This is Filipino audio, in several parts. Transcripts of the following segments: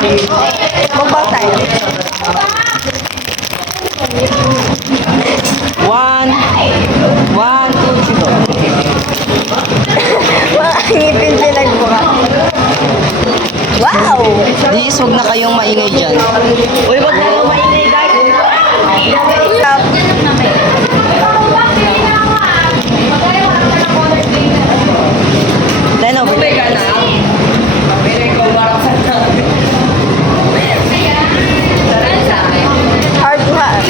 Mukbang tayo. 1, 2, 3, go. Mga ngipin pinagbuka. Wow! Please, huwag na kayong maingay dyan. Uy, wag na yung maingay, guys. Then over. Hard work.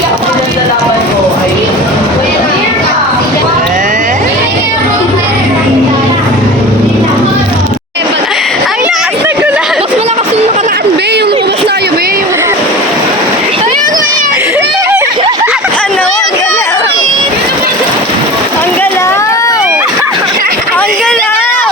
Ang lakas na gulat! Mas malakas yung nakaraan, be. Yung lumabas tayo, be. Ano? Ang galaw! Ang galaw! Ang galaw!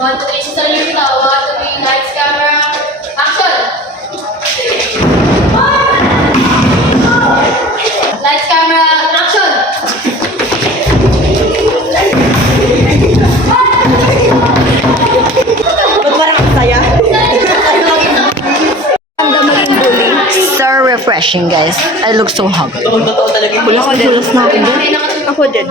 One, two, three, sa yung tawa. 1, 2, 3, lights, camera, action! Lights, camera, action! Ba't parang ang saya? So refreshing, guys. I look so hungry. Totoo talaga yung bulas. Bulas na ako din. Ako din.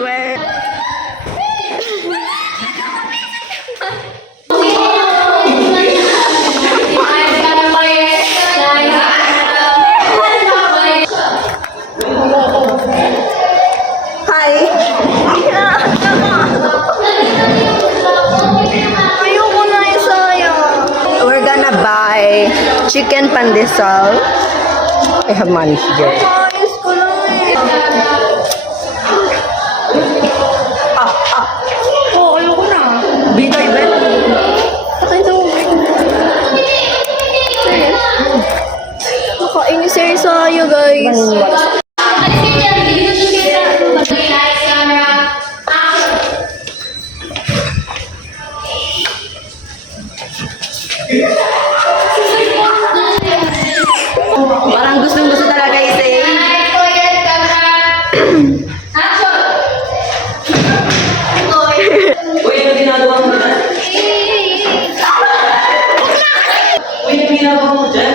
Where? Hi! Ayoko na yung sayang. We're gonna buy chicken pandesal. I have money here. Ayos ko lang eh. Oo, ayoko na. Bigay ba? Akin to. Nakainis sa'yo sa'yo, guys. Lights, camera, action! Parang gustong-gusto talaga i-say. Lights, quiet, camera, action! Uy, ano ginagawa mo dyan? Uy, ano ginagawa mo dyan?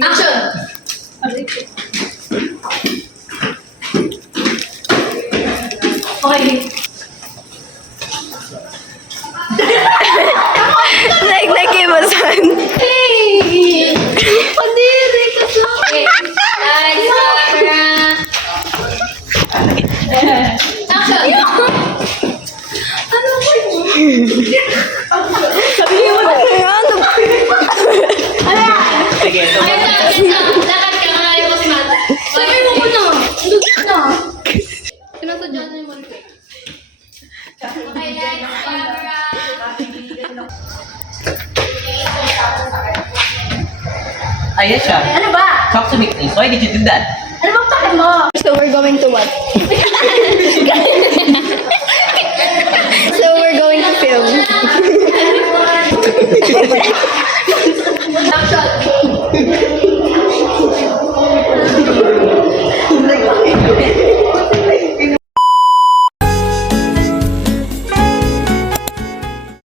Action! Okay. Nagkimasan. Hey! Pandiri ka sa akin. Lights, camera. Action! Ano ba yun? Sabihin mo na. Sige, ito. Ayun na, ayun na. Lakad ka, malalim mo si Matt. Sabi mo ko na. Dugit na. Sinasadya na yung one quick. Okay, lights, camera. Ayan siya. Ano ba? Talk to me, please. Why did you do that? Ano bang pakit mo? So we're going to what? So